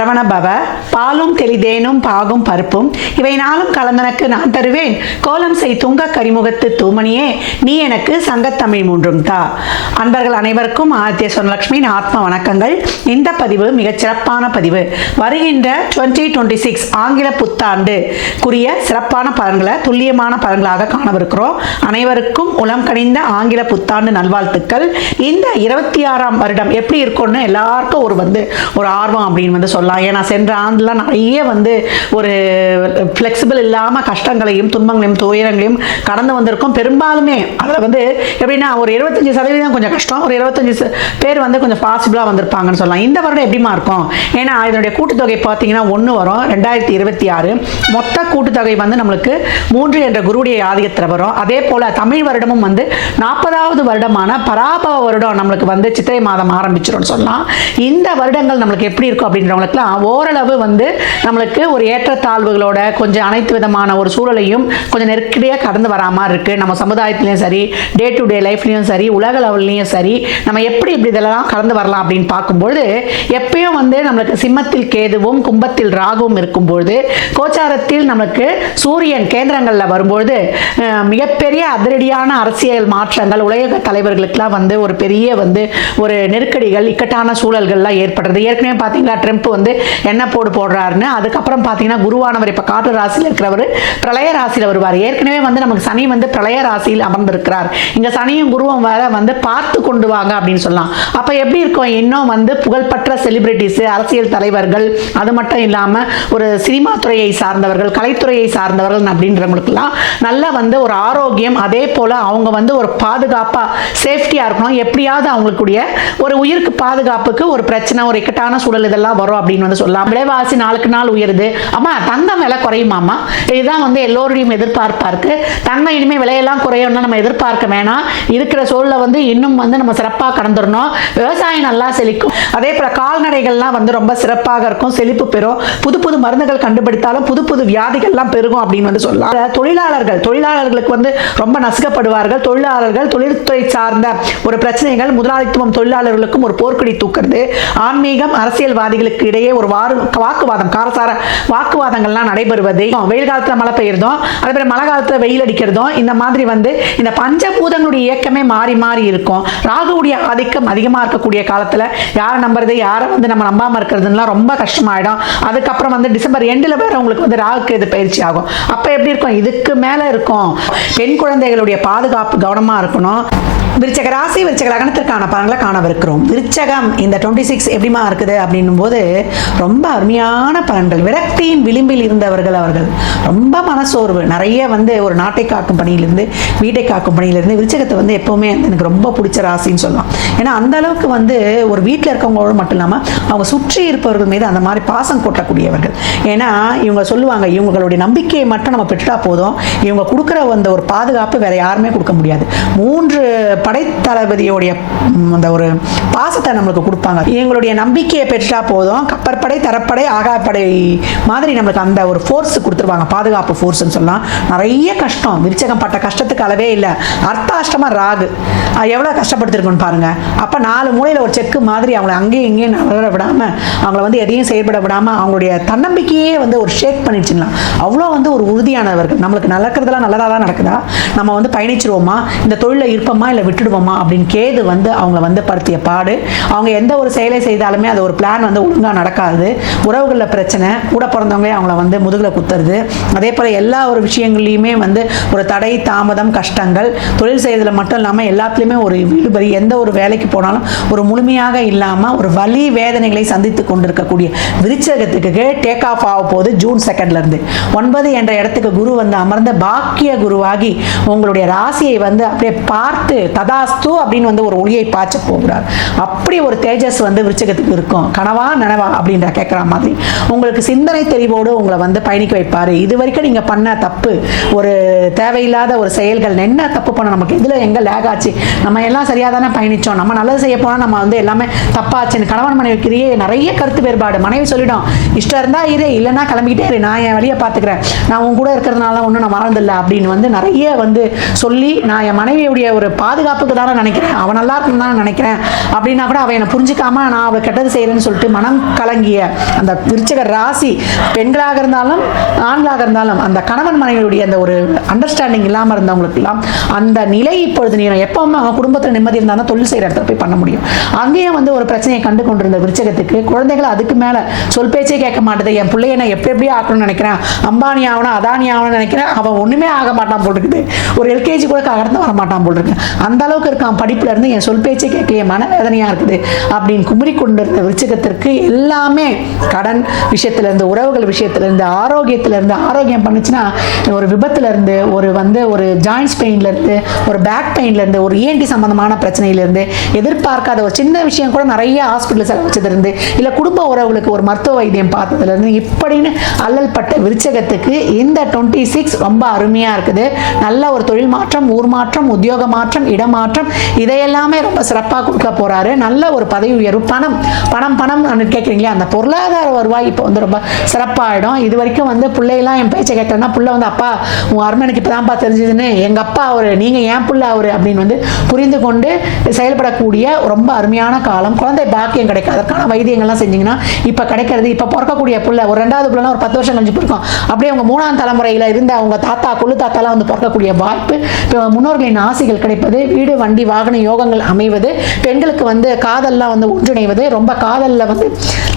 சரவண பவ பாலும் தெளிதேனும் பாகும் பருப்பும். இவை நாளும் கலந்தனக்கு நான் தருவேன். கோலம் செய் துங்க கரிமுகத்து தூமணியே நீ எனக்கு சங்கத்தமிழ் மூன்றும் தா. அன்பர்கள் அனைவருக்கும் ஆதித்ய சொன்னலட்சுமியின் ஆத்ம வணக்கங்கள். இந்த பதிவு மிகச் சிறப்பான பதிவு. வருகின்ற டுவெண்ட்டி டுவெண்ட்டி சிக்ஸ் ஆங்கில புத்தாண்டு குறிய சிறப்பான பலன்களை துல்லியமான பலன்களாக காணவிருக்கிறோம். அனைவருக்கும் உளம் கணிந்த ஆங்கில புத்தாண்டு நல்வாழ்த்துக்கள். இந்த இருபத்தி ஆறாம் வருடம் எப்படி இருக்கும்னு எல்லாருக்கும் ஒரு வந்து ஒரு ஆர்வம் அப்படின்னு வந்து சொல்ல சொல்லலாம். ஏன்னா சென்ற ஆண்டுலாம் நிறைய வந்து ஒரு ஃப்ளெக்சிபிள் இல்லாமல் கஷ்டங்களையும் துன்பங்களையும் துயரங்களையும் கடந்து வந்திருக்கோம். பெரும்பாலுமே அதில் வந்து எப்படின்னா ஒரு இருபத்தஞ்சி சதவீதம் கொஞ்சம் கஷ்டம் ஒரு இருபத்தஞ்சி பேர் வந்து கொஞ்சம் பாசிபிளாக வந்திருப்பாங்கன்னு சொல்லலாம். இந்த வருடம் எப்படிமா இருக்கும்? ஏன்னா இதனுடைய கூட்டுத்தொகை பார்த்தீங்கன்னா ஒன்று வரும் ரெண்டாயிரத்தி இருபத்தி ஆறு. மொத்த கூட்டுத்தொகை வந்து நம்மளுக்கு மூன்று என்ற குருடைய ஆதிக்கத்தில் வரும். அதே போல் தமிழ் வருடமும் வந்து நாற்பதாவது வருடமான பராபவ வருடம் நம்மளுக்கு வந்து சித்திரை மாதம் ஆரம்பிச்சிடும் சொல்லலாம். இந்த வருடங்கள் நம்மளுக்கு எப்படி இருக்கும் அப்படின்றவங்களுக்குலாம் ஓரளவு வந்து நம்மளுக்கு ஒரு ஏற்றத்தாழ்வுகளோட கொஞ்சம் அனைத்து விதமான ஒரு சூழலையும் கொஞ்சம் நெருக்கடியாக கடந்து வரா மாதிரி இருக்குது நம்ம சமுதாயத்துலேயும் சரி டே டு டே லைஃப்லேயும் சரி உலக லெவல்லையும் சரி நம்ம எப்படி இப்படி இதெல்லாம் கடந்து வரலாம் அப்படின்னு பார்க்கும்பொழுது எப்பயும் வந்து நம்மளுக்கு சிம்மத்தில் கேதுவும் கும்பத்தில் ராகுவும் இருக்கும்பொழுது கோச்சாரத்தில் நமக்கு சூரியன் கேந்திரங்களில் வரும்பொழுது மிகப்பெரிய அதிரடியான அரசியல் மாற்றங்கள் உலக தலைவர்களுக்கெல்லாம் வந்து ஒரு பெரிய வந்து ஒரு நெருக்கடிகள் இக்கட்டான சூழல்கள்லாம் ஏற்படுறது. ஏற்கனவே பார்த்தீங்களா ட்ரம்ப் வந்து என்ன போடு போடுறாருன்னு. அதுக்கப்புறம் பார்த்தீங்கன்னா குருவானவர் இப்போ காற்று ராசியில் இருக்கிறவர் பிரளய ராசியில் வருவார். ஏற்கனவே வந்து நமக்கு சனி வந்து பிரளய ராசியில் அமர்ந்திருக்கிறார். இங்கே சனியும் குருவும் வேற வந்து பார்த்து கொண்டு வாங்க அப்படின்னு சொல்லலாம். அப்போ எப்படி இருக்கும்? இன்னும் வந்து புகழ்பெற்ற செலிபிரிட்டிஸ் அரசியல் தலைவர்கள் அது மட்டும் இல்லாமல் ஒரு சினிமா துறையை சார்ந்தவர்கள் கலைத்துறையை சார்ந்தவர்கள் அப்படின்றவங்களுக்குலாம் நல்ல வந்து ஒரு ஆரோக்கியம் அதே போல் அவங்க வந்து ஒரு பாதுகாப்பாக சேஃப்டியாக இருக்கணும். எப்படியாவது அவங்களுக்குடைய ஒரு உயிருக்கு பாதுகாப்புக்கு ஒரு பிரச்சனை ஒரு இக்கட்டான சூழல் இதெல்லாம் வரும் அப்படின்னு வந்து சொல்லலாம். விலைவாசி நாளுக்கு நாள் உயருது. அம்மா தங்கம் விலை குறையுமாம்மா? இதுதான் வந்து எல்லோருடையும் எதிர்பார்ப்பா இருக்கு தங்கம் இனிமேல் விலையெல்லாம் குறையும்னா நம்ம எதிர்பார்க்க வேணாம். இருக்கிற சூழலை வந்து இன்னும் வந்து நம்ம சிறப்பாக கடந்துடணும். விவசாயம் நல்லா செழிக்கும். அதே போல் கால்நடைகள்லாம் வந்து ரொம்ப சிறப்பாக இருக்கும். செழிப்பு பெறும். புது புது மருந்துகள் கண்டுபிடித்தாலும் புது புது வியாதிகள்லாம் பெருகும் அப்படின்னு வந்து சொல்லலாம். தொழிலாளர்கள் தொழிலாளர்களுக்கு வந்து ரொம்ப நசுக்கப்படுவார்கள். தொழிலாளர்கள் தொழில்துறை சார்ந்த ஒரு பிரச்சனைகள் முதலாளித்துவம் தொழிலாளர்களுக்கும் ஒரு போர்க்கொடி தூக்குறது. ஆன்மீகம் அரசியல்வாதிகளுக்கு இடையே ஒரு வாரு வாக்குவாதம் காரசார வாக்குவாதங்கள்லாம் நடைபெறுவது. வெயில் காலத்தில் மழை பெய்யறதும் அதே மாதிரி மழை காலத்தில் வெயில் அடிக்கிறதும் இந்த மாதிரி வந்து இந்த பஞ்சபூதங்களுடைய இயக்கமே மாறி மாறி இருக்கும். ராகுவுடைய ஆதிக்கம் அதிகமாக இருக்கக்கூடிய காலத்தில் யாரை நம்புறது யாரை வந்து நம்ம நம்பாமல் இருக்கிறதுலாம் ரொம்ப கஷ்டமாயிடும். அதுக்கப்புறம் வந்து டிசம்பர் எண்டில் வேறு உங்களுக்கு வந்து ராகுக்கு இது பயிற்சி ஆகும். அப்போ எப்படி இருக்கும்? இதுக்கு மேலே இருக்கும். பெண் குழந்தைகளுடைய பாதுகாப்பு கவனமாக இருக்கணும். விருச்சக ராசி விருச்சக லக்னத்திற்கான பலன்களை காணவிருக்கிறோம். விருச்சகம் இந்த டுவெண்ட்டி சிக்ஸ் எப்படிமா இருக்குது அப்படின்னும் போது ரொம்ப அருமையான பலன்கள். விரக்தியின் விளிம்பில் இருந்தவர்கள் அவர்கள். ரொம்ப மனசோர்வு. நிறைய வந்து ஒரு நாட்டை காக்கும் பணியிலிருந்து வீட்டை காக்கும் பணியிலிருந்து விருச்சகத்தை வந்து எப்போவுமே எனக்கு ரொம்ப பிடிச்ச ராசின்னு சொல்லலாம். ஏன்னா அந்த அளவுக்கு வந்து ஒரு வீட்டில் இருக்கவங்களோட மட்டும் இல்லாமல் அவங்க சுற்றி இருப்பவர்கள் மீது அந்த மாதிரி பாசம் கொட்டக்கூடியவர்கள். ஏன்னா இவங்க சொல்லுவாங்க இவங்களுடைய நம்பிக்கையை மட்டும் நம்ம பெற்றுட்டா போதும். இவங்க கொடுக்குற அந்த ஒரு பாதுகாப்பு வேற யாருமே கொடுக்க முடியாது. மூன்று படைத்தளபதியோடைய அந்த ஒரு பாசத்தை நம்மளுக்கு கொடுப்பாங்க. எங்களுடைய நம்பிக்கையை பெற்றா போதும். கப்பற்படை தரப்படை ஆகாப்படை மாதிரி நம்மளுக்கு அந்த ஒரு ஃபோர்ஸ் கொடுத்துருவாங்க. பாதுகாப்பு ஃபோர்ஸ்னு சொல்லலாம் நிறைய கஷ்டம். விருச்சகம் பட்ட கஷ்டத்துக்கு அளவே இல்லை. அர்த்தாஷ்டமாக ராகு. அது எவ்வளோ கஷ்டப்படுத்திருக்குன்னு பாருங்கள் அப்போ நாலு மூலையில் ஒரு செக்கு மாதிரி அவங்கள அங்கேயும் இங்கேயும் நகர விடாமல் அவங்கள வந்து எதையும் செயல்பட விடாமல் அவங்களுடைய தன்னம்பிக்கையே வந்து ஒரு ஷேக் பண்ணிடுச்சுலாம் அவ்வளோ வந்து ஒரு உறுதியானவர்கள். நம்மளுக்கு நடக்கிறதெல்லாம் நல்லதாக தான் நடக்குதா? நம்ம வந்து பயணிச்சிருவோமா? இந்த தொழிலில் இருப்போமா? இல்லை விட்டுடுவோமா அப்படின்னு கேது வந்து அவங்கள வந்து படுத்திய பாடு. அவங்க எந்த ஒரு செயலை செய்தாலுமே அது ஒரு பிளான் வந்து ஒழுங்காக நடக்காது. உறவுகளில் பிரச்சனை கூட பிறந்தவங்களே அவங்கள வந்து முதுகில் குத்துறது. அதே போல் எல்லா ஒரு விஷயங்கள்லையுமே வந்து ஒரு தடை தாமதம் கஷ்டங்கள் தொழில் செய்யறதுல மட்டும் இல்லாமல் எல்லாத்துலேயுமே ஒரு இழுபறி எந்த ஒரு வேலைக்கு போனாலும் ஒரு முழுமையாக இல்லாமல் ஒரு வலி வேதனைகளை சந்தித்து கொண்டிருக்கக்கூடிய விருச்சகத்துக்கு டேக் ஆஃப் ஆக போகுது ஜூன் செகண்ட்ல இருந்து. ஒன்பது என்ற இடத்துக்கு குரு வந்து அமர்ந்த பாக்கிய குருவாகி உங்களுடைய ராசியை வந்து அப்படியே பார்த்து ததாஸ்து அப்படின்னு வந்து ஒரு ஒளியை பாய்ச்ச போகிறார். அப்படி ஒரு தேஜஸ் வந்து விருச்சகத்துக்கு இருக்கும். கனவா நனவா அப்படின்ற கேட்குற மாதிரி. உங்களுக்கு சிந்தனை தெளிவோடு உங்களை வந்து பயணிக்க வைப்பார். இது வரைக்கும் நீங்கள் பண்ண தப்பு ஒரு தேவையில்லாத ஒரு செயல்கள் என்ன தப்பு பண்ண நமக்கு இதில் எங்கே லேக் ஆச்சு? நம்ம எல்லாம் சரியாக தானே பயணித்தோம் நம்ம நல்லது செய்ய போனால் நம்ம வந்து எல்லாமே தப்பாச்சுன்னு கணவன் மனைவிக்கிறியே நிறைய கருத்து வேறுபாடு. மனைவி சொல்லிடும் இஷ்டம் இருந்தால் இரு இல்லைன்னா கிளம்பிக்கிட்டே இரு. நான் என் வழியை பார்த்துக்கிறேன். நான் உன் கூட இருக்கிறதுனால ஒன்றும் நான் வாழ்ந்தில்லை அப்படின்னு வந்து நிறைய வந்து சொல்லி நான் என் மனைவியுடைய ஒரு பாதுகாப்பு பாதுகாப்புக்கு தானே நினைக்கிறேன். அவன் நல்லா இருக்கணும் தான் நினைக்கிறேன். அப்படின்னா கூட அவன் என்னை புரிஞ்சுக்காம நான் அவளை கெட்டது செய்கிறேன்னு சொல்லிட்டு மனம் கலங்கிய அந்த விருச்சக ராசி பெண்களாக இருந்தாலும் ஆண்களாக இருந்தாலும் அந்த கணவன் மனைவியுடைய அந்த ஒரு அண்டர்ஸ்டாண்டிங் இல்லாமல் இருந்தவங்களுக்கெல்லாம் அந்த நிலை இப்பொழுது நீ எப்பவுமே அவன் குடும்பத்தில் நிம்மதி இருந்தால் தான் தொழில் செய்கிற இடத்துல போய் பண்ண முடியும். அங்கேயும் வந்து ஒரு பிரச்சனையை கண்டு கொண்டிருந்த விருச்சகத்துக்கு குழந்தைகள் அதுக்கு மேலே சொல் பேச்சே கேட்க மாட்டேது. என் பிள்ளைய நான் எப்படி எப்படி ஆக்கணும்னு நினைக்கிறேன். அம்பானி ஆகணும் அதானி ஆகணும்னு நினைக்கிறேன். அவன் ஒன்றுமே ஆக மாட்டான் போல் இருக்குது. ஒரு எல்கேஜி கூட கடந்து வர மாட்டான் போல் இருக்கு. அந்த அளவுக்கு இருக்கான் படிப்புல இருந்து என் சொல் கேட்க கேட்கலையே மனவேதனையா இருக்குது அப்படின்னு குமரி கொண்டிருந்த விருச்சகத்திற்கு எல்லாமே கடன் விஷயத்துல இருந்து உறவுகள் விஷயத்துல இருந்து ஆரோக்கியத்துல இருந்து ஆரோக்கியம் பண்ணுச்சுன்னா ஒரு விபத்துல இருந்து ஒரு வந்து ஒரு ஜாயின்ஸ் பெயின்ல இருந்து ஒரு பேக் பெயின்ல இருந்து ஒரு ஏன்டி சம்பந்தமான பிரச்சனையில இருந்து எதிர்பார்க்காத ஒரு சின்ன விஷயம் கூட நிறைய ஹாஸ்பிட்டல் செலவச்சது இருந்து இல்ல குடும்ப உறவுகளுக்கு ஒரு மருத்துவ வைத்தியம் பார்த்ததுல இருந்து இப்படின்னு அல்லல் பட்ட விருச்சகத்துக்கு இந்த டுவெண்ட்டி சிக்ஸ் ரொம்ப அருமையா இருக்குது. நல்ல ஒரு தொழில் மாற்றம் ஊர் மாற்றம் உத்தியோக மாற்றம் இடம் இடமாற்றம் இதையெல்லாமே ரொம்ப சிறப்பாக கொடுக்க போறாரு. நல்ல ஒரு பதவி உயர்வு. பணம் பணம் பணம் கேட்குறீங்களே அந்த பொருளாதார வருவாய் இப்போ வந்து ரொம்ப சிறப்பாகிடும் இது வரைக்கும் வந்து பிள்ளையெல்லாம் என் பேச்சை கேட்டேன்னா புள்ள வந்து அப்பா உன் அருமனுக்கு இப்பதான்ப்பா தெரிஞ்சதுன்னு எங்க அப்பா அவர் நீங்க ஏன் பிள்ளை அவரு? அப்படின்னு வந்து புரிந்து கொண்டு செயல்படக்கூடிய ரொம்ப அருமையான காலம். குழந்தை பாக்கியம் கிடைக்கும். அதற்கான வைத்தியங்கள்லாம் செஞ்சீங்கன்னா இப்போ கிடைக்கிறது இப்போ பிறக்கக்கூடிய பிள்ளை ஒரு ரெண்டாவது புள்ளலாம் ஒரு பத்து வருஷம் கழிச்சு பிறக்கும். அப்படியே அவங்க மூணாம் தலைமுறையில் இருந்த அவங்க தாத்தா குழு தாத்தாலாம் வந்து பிறக்கக்கூடிய வாய்ப்பு. முன்னோர்களின் ஆசைகள் கிடைப்பது வீடு வண்டி வாகன யோகங்கள் அமைவது பெண்களுக்கு வந்து காதல்லாம் வந்து ஒன்றிணைவது ரொம்ப காதலில் வந்து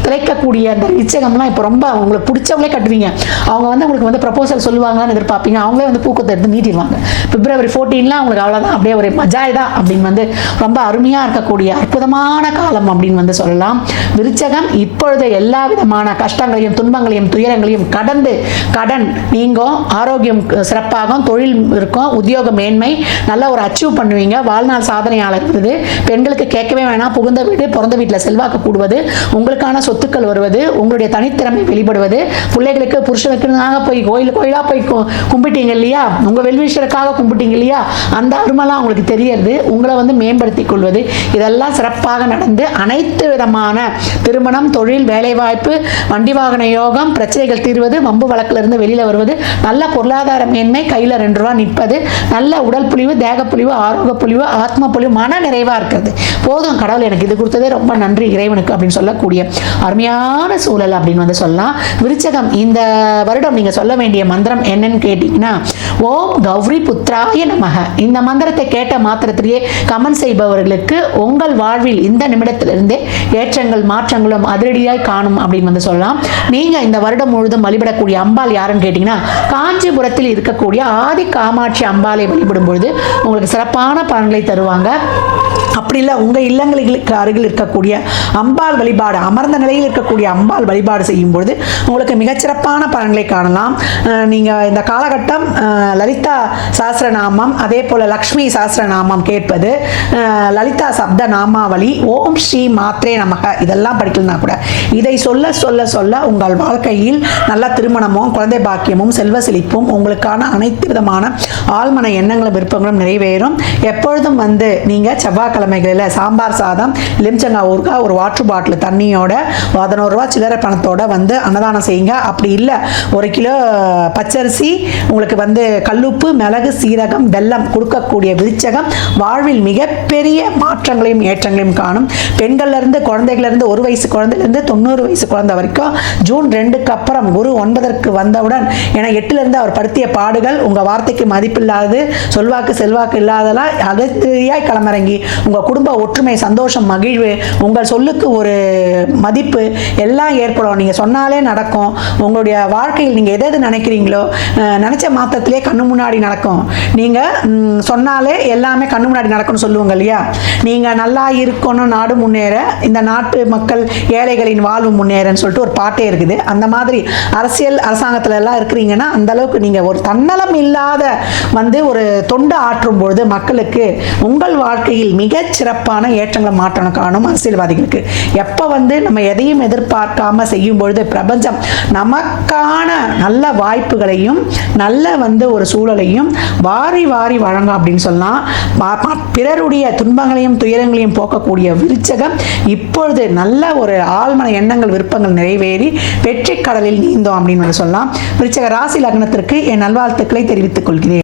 திளைக்கக்கூடிய அந்த நிச்சயம்லாம் இப்போ ரொம்ப அவங்களுக்கு பிடிச்சவங்களே கட்டுவீங்க. அவங்க வந்து உங்களுக்கு வந்து ப்ரப்போசல் சொல்லுவாங்களான்னு எதிர்பார்ப்பீங்க. அவங்களே வந்து பூக்கத்தை எடுத்து நீட்டிடுவாங்க. பிப்ரவரி ஃபோர்டீன்லாம் அவங்களுக்கு அவ்வளோதான் அப்படியே ஒரு மஜாய் தான் அப்படின்னு வந்து ரொம்ப அருமையாக இருக்கக்கூடிய அற்புதமான காலம் அப்படின்னு வந்து சொல்லலாம். விருச்சகம் இப்பொழுது எல்லா விதமான கஷ்டங்களையும் துன்பங்களையும் துயரங்களையும் கடந்து கடன் நீங்கும் ஆரோக்கியம் சிறப்பாகும் தொழில் இருக்கும் உத்தியோக மேன்மை நல்ல ஒரு அச்சீவ் பண்ணுவீங்க. வாழ்நாள் சாதனையாளர் இருக்குது பெண்களுக்கு கேட்கவே வேணாம். புகுந்த வீடு பிறந்த வீட்டில் செல்வாக்கு கூடுவது உங்களுக்கான சொத்துக்கள் வருவது உங்களுடைய தனித்திறமை வெளிப்படுவது பிள்ளைகளுக்கு புருஷனுக்குனாக போய் கோயில் கோயிலாக போய் கும்பிட்டீங்க இல்லையா? உங்கள் வெல்விஷருக்காக கும்பிட்டீங்க இல்லையா? அந்த அருமெல்லாம் உங்களுக்கு தெரியறது. உங்களை வந்து மேம்படுத்திக் கொள்வது. இதெல்லாம் சிறப்பாக நடந்து அனைத்து விதமான திருமணம் தொழில் வேலைவாய்ப்பு வண்டி வாகன யோகம் பிரச்சனைகள் தீர்வது வம்பு வழக்குல இருந்து வெளியில வருவது நல்ல பொருளாதார மேன்மை கையில் ரெண்டு ரூபா நிற்பது நல்ல உடல் புலிவு தேகப்புலிவு ஆரோக்கிய பொழிவு ஆத்ம பொழிவு மன நிறைவாக இருக்கிறது. போதும் கடவுள் எனக்கு இது கொடுத்ததே ரொம்ப நன்றி இறைவனுக்கு அப்படின்னு சொல்லக்கூடிய அருமையான சூழல் அப்படின்னு வந்து சொல்லலாம். விருச்சகம் இந்த வருடம் நீங்கள் சொல்ல வேண்டிய மந்திரம் என்னன்னு கேட்டீங்கன்னா ஓம் கௌரி புத்ராய நமக. இந்த மந்திரத்தை கேட்ட மாத்திரத்திலேயே கமெண்ட் செய்பவர்களுக்கு உங்கள் வாழ்வில் இந்த நிமிடத்திலிருந்தே ஏற்றங்கள் மாற்றங்களும் அதிரடியாய் காணும் அப்படின்னு வந்து சொல்லலாம். நீங்கள் இந்த வருடம் முழுதும் வழிபடக்கூடிய அம்பாள் யாருன்னு கேட்டிங்கன்னா காஞ்சிபுரத்தில் இருக்கக்கூடிய ஆதி காமாட்சி அம்பாளை வழிபடும் பொழுது உங்களுக்கு சிறப்பான பலன்களை தருவாங்க. அப்படி இல்லை உங்கள் இல்லங்களுக்கு அருகில் இருக்கக்கூடிய அம்பாள் வழிபாடு அமர்ந்த நிலையில் இருக்கக்கூடிய அம்பாள் வழிபாடு செய்யும் பொழுது உங்களுக்கு மிகச்சிறப்பான பலன்களை காணலாம். நீங்கள் இந்த காலகட்டம் லலிதா சாஸ்திரநாமம் அதே போல் லக்ஷ்மி சாஸ்திரநாமம் கேட்பது லலிதா சப்த நாமாவளி ஓம் ஸ்ரீ மாத்ரே நமக. இதெல்லாம் படிக்கலனா கூட இதை சொல்ல சொல்ல சொல்ல உங்கள் வாழ்க்கையில் நல்ல திருமணமும் குழந்தை பாக்கியமும் செல்வ செழிப்பும் உங்களுக்கான அனைத்து விதமான ஆழ்மன எண்ணங்களும் விருப்பங்களும் நிறைவேறும். எப்பொழுதும் வந்து நீங்கள் செவ்வாய்க்கிழமைகளில் சாம்பார் சாதம் எலுமிச்சங்காய் ஊருக்கா ஒரு வாட்டர் பாட்டில் தண்ணியோட பதினோருவா சில்லறை பணத்தோட வந்து அன்னதானம் செய்யுங்க. அப்படி இல்லை ஒரு கிலோ பச்சரிசி உங்களுக்கு வந்து கல்லுப்பு மிளகு சீரகம் வெல்லம் கொடுக்கக்கூடிய விருச்சகம் வாழ்வில் மிகப்பெரிய மாற்றங்களையும் ஏற்றங்களையும் காணும். பெண்கள்லேருந்து இருந்து ஒரு வயசு குழந்தைலேருந்து தொண்ணூறு வயசு குழந்தை வரைக்கும் ஜூன் ரெண்டுக்கு அப்புறம் குரு ஒன்பதற்கு வந்தவுடன் ஏன்னா எட்டுலேருந்து அவர் படுத்திய பாடுகள் உங்கள் வார்த்தைக்கு மதிப்பில்லாது சொல்வாக்கு செல்வாக்கு இல்லாதெல்லாம் அகத்தியாய் களமிறங்கி உங்கள் குடும்ப ஒற்றுமை சந்தோஷம் மகிழ்வு உங்கள் சொல்லுக்கு ஒரு மதிப்பு எல்லாம் ஏற்படும். நீங்கள் சொன்னாலே நடக்கும். உங்களுடைய வாழ்க்கையில் நீங்கள் எதை எது நினைக்கிறீங்களோ நினச்ச நினைச்ச மாத்திரத்திலே கண்ணு முன்னாடி நடக்கும். நீங்கள் சொன்னாலே எல்லாமே கண்ணு முன்னாடி நடக்கும்னு சொல்லுவாங்க இல்லையா? நீங்கள் நல்லா இருக்கணும் நாடு முன்னேற இந்த நாட்டு மக்கள் ஏழைகளின் வாழ்வு முன்னேறன்னு சொல்லிட்டு ஒரு பாட்டே இருக்குது. அந்த மாதிரி அரசியல் அரசாங்கத்தில் எல்லாம் இருக்கிறீங்கன்னா அந்த அளவுக்கு ஒரு தன்னலம் இல்லாத வந்து ஒரு தொண்டு ஆற்றும் பொழுது மக்களுக்கு உங்கள் வாழ்க்கையில் மிகச் சிறப்பான ஏற்றங்களை மாற்றம் காணும் அரசியல்வாதிகளுக்கு எப்போ வந்து நம்ம எதையும் எதிர்பார்க்காம செய்யும் பொழுது பிரபஞ்சம் நமக்கான நல்ல வாய்ப்புகளையும் நல்ல வந்து ஒரு சூழலையும் வாரி வாரி வழங்கும் அப்படின்னு சொல்லலாம் பிறருடைய துன்பங்களையும் துயரங்களையும் போக்கக்கூடிய விருச்சகம் இப்பொழுது நல்ல ஒரு ஆழ்மன எண்ணங்கள் விருப்பங்கள் நிறைவேறி வெற்றி கடலில் நீந்தோம் அப்படின்னு சொல்லலாம் விருச்சக ராசி லக்னத்திற்கு என் நல்வாழ்த்துக்களை தெரிவித்துக் கொள்கிறேன்.